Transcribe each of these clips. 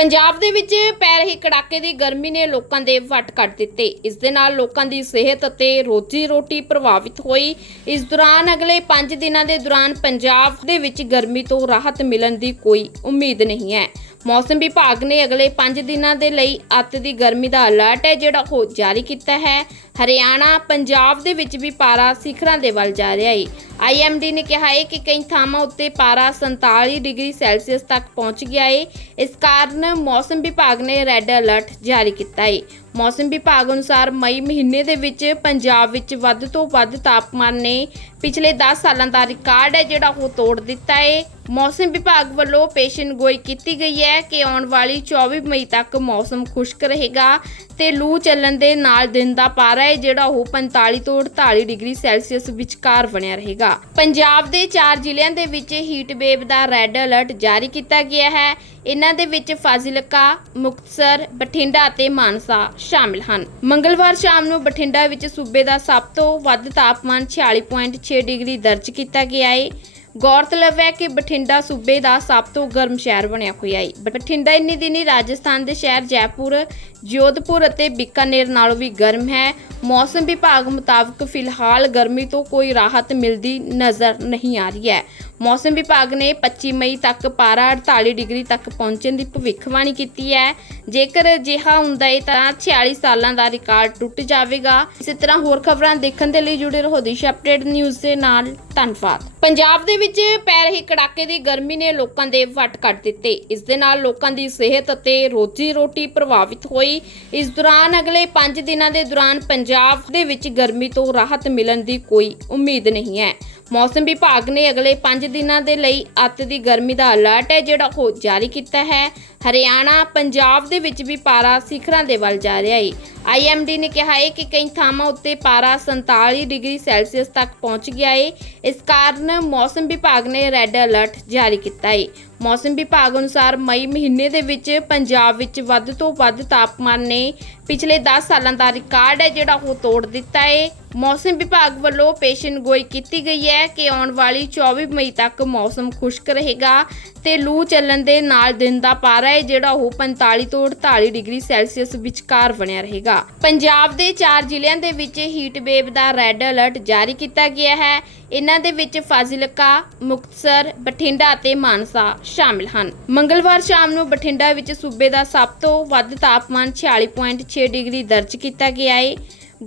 ਪੰਜਾਬ ਦੇ ਵਿੱਚ ਪੈ ਰਹੀ ਕੜਾਕੇ ਦੀ ਗਰਮੀ ਨੇ ਲੋਕਾਂ ਦੇ ਵੱਟ ਕੱਢ ਦਿੱਤੇ। ਇਸ ਦੇ ਨਾਲ ਲੋਕਾਂ ਦੀ ਸਿਹਤ ਅਤੇ ਰੋਜੀ ਰੋਟੀ ਪ੍ਰਭਾਵਿਤ ਹੋਈ। ਇਸ ਦੌਰਾਨ ਅਗਲੇ 5 ਦਿਨਾਂ ਦੇ ਦੌਰਾਨ ਪੰਜਾਬ ਦੇ ਵਿੱਚ ਗਰਮੀ ਤੋਂ ਰਾਹਤ ਮਿਲਣ ਦੀ ਕੋਈ ਉਮੀਦ ਨਹੀਂ ਹੈ। ਮੌਸਮ ਵਿਭਾਗ ਨੇ ਅਗਲੇ 5 ਦਿਨਾਂ ਦੇ ਲਈ ਅੱਤ ਦੀ ਗਰਮੀ ਦਾ ਅਲਰਟ ਹੈ, ਜਿਹੜਾ ਉਹ ਜਾਰੀ ਕੀਤਾ ਹੈ। ਹਰਿਆਣਾ, ਪੰਜਾਬ ਦੇ ਵਿੱਚ ਵੀ ਪਾਰਾ ਸਿਖਰਾਂ ਦੇ ਵੱਲ ਜਾ ਰਿਹਾ ਹੈ ਆਈਐਮਡੀ ਨੇ ਕਿਹਾ ਹੈ ਕਿ ਕਈ ਥਾਵਾਂ ਉੱਤੇ ਪਾਰਾ 47 ਡਿਗਰੀ ਸੈਲਸੀਅਸ ਤੱਕ ਪਹੁੰਚ ਗਿਆ ਹੈ ਇਸ ਕਾਰਨ ਮੌਸਮ ਵਿਭਾਗ ਨੇ ਰੈੱਡ ਅਲਰਟ ਜਾਰੀ ਕੀਤਾ ਹੈ ਮੌਸਮ ਵਿਭਾਗ ਅਨੁਸਾਰ ਮਈ ਮਹੀਨੇ ਦੇ ਵਿੱਚ ਪੰਜਾਬ ਵਿੱਚ ਵੱਧ ਤੋਂ ਵੱਧ ਤਾਪਮਾਨ ਨੇ ਪਿਛਲੇ 10 ਸਾਲਾਂ ਦਾ ਰਿਕਾਰਡ ਹੈ, ਜਿਹੜਾ ਉਹ ਤੋੜ ਦਿੱਤਾ ਹੈ। ਮੌਸਮ ਵਿਭਾਗ ਵੱਲੋਂ ਪੇਸ਼ਨ ਗੋਈ ਕੀਤੀ ਗਈ ਹੈ ਕਿ ਆਉਣ ਵਾਲੀ 24 ਮਈ ਤੱਕ ਮੌਸਮ ਖੁਸ਼ਕ ਰਹੇਗਾ ਤੇ ਲੂ ਚੱਲਣ ਦੇ ਨਾਲ ਦਿਨ ਦਾ ਪਾਰਾ ਹੈ, ਜਿਹੜਾ ਉਹ 45 ਤੋਂ 48 ਡਿਗਰੀ ਸੈਲਸੀਅਸ ਵਿਚਕਾਰ ਬਣਿਆ ਰਹੇਗਾ। ਪੰਜਾਬ ਦੇ 4 ਜ਼ਿਲ੍ਹਿਆਂ ਦੇ ਵਿੱਚ ਹੀਟ ਵੇਵ ਦਾ ਰੈੱਡ ਅਲਰਟ ਜਾਰੀ ਕੀਤਾ ਗਿਆ ਹੈ। ਇਹਨਾਂ ਦੇ ਵਿੱਚ ਫਾਜ਼ਿਲਕਾ, ਮੁਕਤਸਰ, ਬਠਿੰਡਾ ਅਤੇ ਮਾਨਸਾ। ਸ਼ਾਮਿਲ ਹਨ। ਮੰਗਲਵਾਰ ਸ਼ਾਮ ਨੂੰ ਬਠਿੰਡਾ ਵਿੱਚ ਸੂਬੇ ਦਾ ਸਭ ਤੋਂ ਵੱਧ ਤਾਪਮਾਨ 46.6 ਡਿਗਰੀ ਦਰਜ ਕੀਤਾ ਗਿਆ ਹੈ ਗੌਰਤਲਬ ਹੈ ਕਿ ਬਠਿੰਡਾ ਸੂਬੇ ਦਾ ਸਭ ਤੋਂ ਗਰਮ ਸ਼ਹਿਰ ਬਣਿਆ ਹੋਇਆ ਹੈ ਬਠਿੰਡਾ ਇੰਨੀ ਦਿਨੀ ਰਾਜਸਥਾਨ ਦੇ ਸ਼ਹਿਰ ਜੈਪੁਰ ਜੋਧਪੁਰ ਅਤੇ ਬੀਕਾਨੇਰ ਨਾਲੋਂ ਵੀ ਗਰਮ ਹੈ। ਮੌਸਮ ਵਿਭਾਗ ਮੁਤਾਬਕ ਫਿਲਹਾਲ ਗਰਮੀ ਤੋਂ ਕੋਈ ਰਾਹਤ ਮਿਲਦੀ ਨਜ਼ਰ ਨਹੀਂ ਆ ਰਹੀ ਹੈ। ਮੌਸਮ ਵਿਭਾਗ ਨੇ 25 ਮਈ ਤੱਕ ਪਾਰਾ 48 ਡਿਗਰੀ ਤੱਕ ਪਹੁੰਚਣ ਦੀ ਭਵਿੱਖਬਾਣੀ ਕੀਤੀ ਹੈ। ਜੇਕਰ ਅਜਿਹਾ ਹੁੰਦਾ ਹੈ ਤਾਂ 46 ਸਾਲਾਂ ਦਾ ਰਿਕਾਰਡ ਟੁੱਟ ਜਾਵੇਗਾ। ਇਸੇ ਤਰ੍ਹਾਂ ਹੋਰ ਖਬਰਾਂ ਦੇਖਣ ਦੇ ਲਈ ਜੁੜੇ ਰਹੋ ਦਿਸ਼ਾ ਅਪਡੇਟ ਨਿਊਜ਼ ਦੇ ਨਾਲ। ਧੰਨਵਾਦ। ਪੰਜਾਬ ਦੇ ਵਿੱਚ ਪੈ ਰਹੀ ਕੜਾਕੇ ਦੀ ਗਰਮੀ ਨੇ ਲੋਕਾਂ ਦੇ ਵੱਟ ਕੱਟ ਦਿੱਤੇ। ਇਸ ਦੇ ਨਾਲ ਲੋਕਾਂ ਦੀ ਸਿਹਤ ਅਤੇ ਰੋਜੀ ਰੋਟੀ ਪ੍ਰਭਾਵਿਤ ਹੋਈ। ਇਸ ਦੌਰਾਨ ਅਗਲੇ 5 ਦਿਨਾਂ ਦੇ ਦੌਰਾਨ ਪੰਜਾਬ ਦੇ ਵਿੱਚ ਗਰਮੀ ਤੋਂ ਰਾਹਤ ਮਿਲਣ ਦੀ ਕੋਈ ਉਮੀਦ ਨਹੀਂ ਹੈ। ਮੌਸਮ ਵਿਭਾਗ ਨੇ ਅਗਲੇ 5 ਦਿਨਾਂ ਦੇ ਲਈ ਅੱਤ ਦੀ ਗਰਮੀ ਦਾ ਅਲਰਟ ਹੈ, ਜਿਹੜਾ ਉਹ ਜਾਰੀ ਕੀਤਾ ਹੈ। ਹਰਿਆਣਾ, ਪੰਜਾਬ ਦੇ ਵਿੱਚ ਵੀ ਪਾਰਾ ਸਿਖਰਾਂ ਦੇ ਵੱਲ ਜਾ ਰਿਹਾ ਹੈ। ਆਈਐਮਡੀ ਨੇ ਕਿਹਾ ਹੈ ਕਿ ਕਈ ਥਾਵਾਂ ਉੱਤੇ ਪਾਰਾ 47 ਡਿਗਰੀ ਸੈਲਸੀਅਸ ਤੱਕ ਪਹੁੰਚ ਗਿਆ ਹੈ। ਇਸ ਕਾਰਨ ਮੌਸਮ ਵਿਭਾਗ ਨੇ ਰੈੱਡ ਅਲਰਟ ਜਾਰੀ ਕੀਤਾ ਹੈ। ਮੌਸਮ ਵਿਭਾਗ ਅਨੁਸਾਰ ਮਈ ਮਹੀਨੇ ਦੇ ਵਿੱਚ ਪੰਜਾਬ ਵਿੱਚ ਵੱਧ ਤੋਂ ਵੱਧ ਤਾਪਮਾਨ ਨੇ ਪਿਛਲੇ 10 ਸਾਲਾਂ ਦਾ ਰਿਕਾਰਡ ਹੈ, ਜਿਹੜਾ ਉਹ ਤੋੜ ਦਿੱਤਾ ਹੈ। ਮੌਸਮ ਵਿਭਾਗ ਵੱਲੋਂ ਪੇਸ਼ਨਗੋਈ ਕੀਤੀ ਗਈ ਹੈ ਕਿ ਆਉਣ ਵਾਲੀ 24 ਮਈ ਤੱਕ ਮੌਸਮ ਖੁਸ਼ਕ ਰਹੇਗਾ। ਤੇ ਲੂ ਚੱਲਣ ਦੇ ਨਾਲ ਦਿਨ ਦਾ ਪਾਰਾ ਹੈ, ਜਿਹੜਾ ਉਹ 45 ਤੋਂ 48 ਡਿਗਰੀ ਸੈਲਸੀਅਸ ਵਿਚਕਾਰ ਬਣਿਆ ਰਹੇਗਾ। ਪੰਜਾਬ ਦੇ 4 ਜ਼ਿਲ੍ਹਿਆਂ ਦੇ ਵਿੱਚ ਹੀਟ ਵੇਵ ਦਾ ਰੈੱਡ ਅਲਰਟ ਜਾਰੀ ਕੀਤਾ ਗਿਆ ਹੈ। ਇਹਨਾਂ ਦੇ ਵਿੱਚ ਫਾਜ਼ਿਲਕਾ, ਮੁਕਤਸਰ, ਬਠਿੰਡਾ ਅਤੇ ਮਾਨਸਾ ਸ਼ਾਮਿਲ ਹਨ। ਮੰਗਲਵਾਰ ਸ਼ਾਮ ਨੂੰ ਬਠਿੰਡਾ ਵਿੱਚ ਸੂਬੇ ਦਾ ਸਭ ਤੋਂ ਵੱਧ ਤਾਪਮਾਨ 46.6 ਡਿਗਰੀ ਦਰਜ ਕੀਤਾ ਗਿਆ ਹੈ।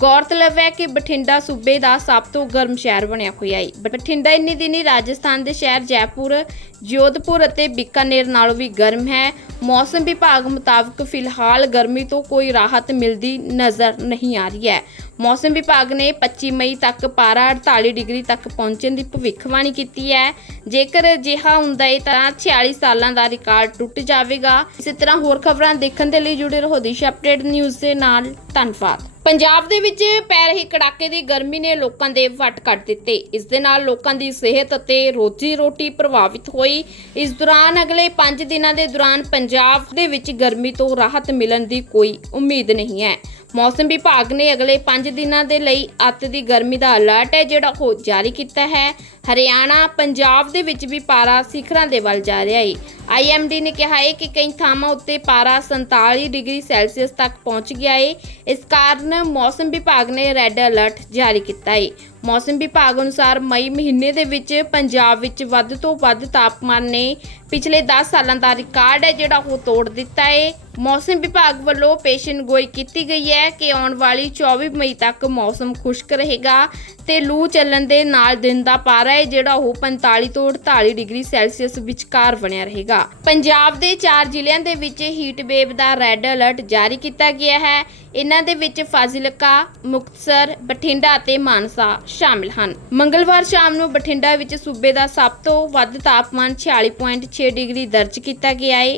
ਗੌਰਤਲਬ ਹੈ ਕਿ ਬਠਿੰਡਾ ਸੂਬੇ ਦਾ ਸਭ ਤੋਂ ਗਰਮ ਸ਼ਹਿਰ ਬਣਿਆ ਹੋਇਆ ਹੈ। ਬਠਿੰਡਾ ਇੰਨੀ ਦਿਨੀ ਰਾਜਸਥਾਨ ਦੇ ਸ਼ਹਿਰ ਜੈਪੁਰ, ਜੋਧਪੁਰ ਅਤੇ ਬੀਕਾਨੇਰ ਨਾਲੋਂ ਵੀ ਗਰਮ ਹੈ। ਮੌਸਮ ਵਿਭਾਗ ਮੁਤਾਬਕ ਫਿਲਹਾਲ ਗਰਮੀ ਤੋਂ ਕੋਈ ਰਾਹਤ ਮਿਲਦੀ ਨਜ਼ਰ ਨਹੀਂ ਆ ਰਹੀ ਹੈ। ਮੌਸਮ ਵਿਭਾਗ ਨੇ 25 ਮਈ ਤੱਕ ਪਾਰਾ 48 ਡਿਗਰੀ ਤੱਕ ਪਹੁੰਚਣ ਦੀ ਭਵਿੱਖਬਾਣੀ ਕੀਤੀ ਹੈ। ਜੇਕਰ ਅਜਿਹਾ ਹੁੰਦਾ ਹੈ ਤਾਂ 46 ਸਾਲਾਂ ਦਾ ਰਿਕਾਰਡ ਟੁੱਟ ਜਾਵੇਗਾ। ਇਸੇ ਤਰ੍ਹਾਂ ਹੋਰ ਖਬਰਾਂ ਦੇਖਣ ਦੇ ਲਈ ਜੁੜੇ ਰਹੋ ਦਿਸ਼ਾ ਅਪਡੇਟ ਨਿਊਜ਼ ਦੇ ਨਾਲ। ਧੰਨਵਾਦ। ਪੰਜਾਬ ਦੇ ਵਿੱਚ ਪੈ ਰਹੀ ਕੜਾਕੇ ਦੀ ਗਰਮੀ ਨੇ ਲੋਕਾਂ ਦੇ ਵੱਟ ਕੱਢ ਦਿੱਤੇ। ਇਸ ਦੇ ਨਾਲ ਲੋਕਾਂ ਦੀ ਸਿਹਤ ਅਤੇ ਰੋਜੀ ਰੋਟੀ ਪ੍ਰਭਾਵਿਤ ਹੋਈ। ਇਸ ਦੌਰਾਨ ਅਗਲੇ 5 ਦਿਨਾਂ ਦੇ ਦੌਰਾਨ ਪੰਜਾਬ ਦੇ ਵਿੱਚ ਗਰਮੀ ਤੋਂ ਰਾਹਤ ਮਿਲਣ ਦੀ ਕੋਈ ਉਮੀਦ ਨਹੀਂ ਹੈ। ਮੌਸਮ ਵਿਭਾਗ ਨੇ ਅਗਲੇ 5 ਦਿਨਾਂ ਦੇ ਲਈ ਅੱਤ ਦੀ ਗਰਮੀ ਦਾ ਅਲਰਟ ਹੈ, ਜਿਹੜਾ ਉਹ ਜਾਰੀ ਕੀਤਾ ਹੈ। ਹਰਿਆਣਾ, ਪੰਜਾਬ ਦੇ ਵਿੱਚ ਵੀ ਪਾਰਾ ਸਿਖਰਾਂ ਦੇ ਵੱਲ ਜਾ ਰਿਹਾ ਹੈ ਆਈਐਮਡੀ ਨੇ ਕਿਹਾ ਹੈ ਕਿ ਕਈ ਥਾਵਾਂ ਉੱਤੇ ਪਾਰਾ 47 ਡਿਗਰੀ ਸੈਲਸੀਅਸ ਤੱਕ ਪਹੁੰਚ ਗਿਆ ਹੈ ਇਸ ਕਾਰਨ ਮੌਸਮ ਵਿਭਾਗ ਨੇ ਰੈੱਡ ਅਲਰਟ ਜਾਰੀ ਕੀਤਾ ਹੈ ਮੌਸਮ ਵਿਭਾਗ ਅਨੁਸਾਰ ਮਈ ਮਹੀਨੇ ਦੇ ਵਿੱਚ ਪੰਜਾਬ ਵਿੱਚ ਵੱਧ ਤੋਂ ਵੱਧ ਤਾਪਮਾਨ ਨੇ ਪਿਛਲੇ 10 ਸਾਲਾਂ ਦਾ ਰਿਕਾਰਡ ਹੈ, ਜਿਹੜਾ ਉਹ ਤੋੜ ਦਿੱਤਾ ਹੈ ਮੌਸਮ ਵਿਭਾਗ ਵੱਲੋਂ ਪੇਸ਼ਨਗੋਈ ਕੀਤੀ ਗਈ ਹੈ ਕਿ ਆਉਣ ਵਾਲੀ 24 ਮਈ ਤੱਕ ਮੌਸਮ ਖੁਸ਼ਕ ਰਹੇਗਾ ਤੇ ਲੂ ਚੱਲਣ ਦੇ ਨਾਲ ਦਿਨ ਦਾ ਪਾਰਾ ਹੈ ਜਿਹੜਾ ਉਹ 45 ਤੋਂ 48 ਡਿਗਰੀ ਸੈਲਸੀਅਸ ਵਿਚਕਾਰ ਬਣਿਆ ਰਹੇਗਾ। ਪੰਜਾਬ ਦੇ 4 ਜ਼ਿਲ੍ਹਿਆਂ ਦੇ ਵਿੱਚ ਹੀਟ ਵੇਵ ਦਾ ਰੈੱਡ ਅਲਰਟ ਜਾਰੀ ਕੀਤਾ ਗਿਆ ਹੈ। ਇਹਨਾਂ ਦੇ ਵਿੱਚ ਫਾਜ਼ਿਲਕਾ, ਮੁਕਤਸਰ, ਬਠਿੰਡਾ ਅਤੇ ਮਾਨਸਾ ਸ਼ਾਮਿਲ ਹਨ। ਮੰਗਲਵਾਰ ਸ਼ਾਮ ਨੂੰ ਬਠਿੰਡਾ ਵਿੱਚ ਸੂਬੇ ਦਾ ਸਭ ਤੋਂ ਵੱਧ ਤਾਪਮਾਨ 46.6 ਡਿਗਰੀ ਦਰਜ ਕੀਤਾ ਗਿਆ ਹੈ।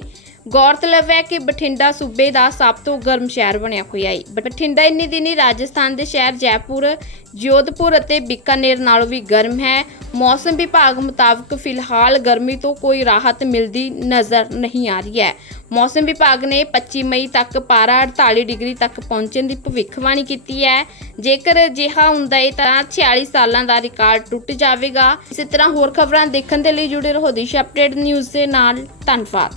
ਗੌਰਤਲਬ ਹੈ ਕਿ ਬਠਿੰਡਾ ਸੂਬੇ ਦਾ ਸਭ ਤੋਂ ਗਰਮ ਸ਼ਹਿਰ ਬਣਿਆ ਹੋਇਆ ਹੈ। ਬਠਿੰਡਾ ਇੰਨੀ ਦਿਨੀ ਰਾਜਸਥਾਨ ਦੇ ਸ਼ਹਿਰ ਜੈਪੁਰ, ਜੋਧਪੁਰ ਅਤੇ ਬੀਕਾਨੇਰ ਨਾਲੋਂ ਵੀ ਗਰਮ ਹੈ। ਮੌਸਮ ਵਿਭਾਗ ਮੁਤਾਬਕ ਫਿਲਹਾਲ ਗਰਮੀ ਤੋਂ ਕੋਈ ਰਾਹਤ ਮਿਲਦੀ ਨਜ਼ਰ ਨਹੀਂ ਆ ਰਹੀ ਹੈ। ਮੌਸਮ ਵਿਭਾਗ ਨੇ 25 ਮਈ ਤੱਕ ਪਾਰਾ 48 ਡਿਗਰੀ ਤੱਕ ਪਹੁੰਚਣ ਦੀ ਭਵਿੱਖਬਾਣੀ ਕੀਤੀ ਹੈ। ਜੇਕਰ ਅਜਿਹਾ ਹੁੰਦਾ ਹੈ ਤਾਂ 46 ਸਾਲਾਂ ਦਾ ਰਿਕਾਰਡ ਟੁੱਟ ਜਾਵੇਗਾ। ਇਸੇ ਤਰ੍ਹਾਂ ਹੋਰ ਖਬਰਾਂ ਦੇਖਣ ਦੇ ਲਈ ਜੁੜੇ ਰਹੋ ਦਿਸ਼ਾ ਅਪਡੇਟ ਨਿਊਜ਼ ਦੇ ਨਾਲ। ਧੰਨਵਾਦ।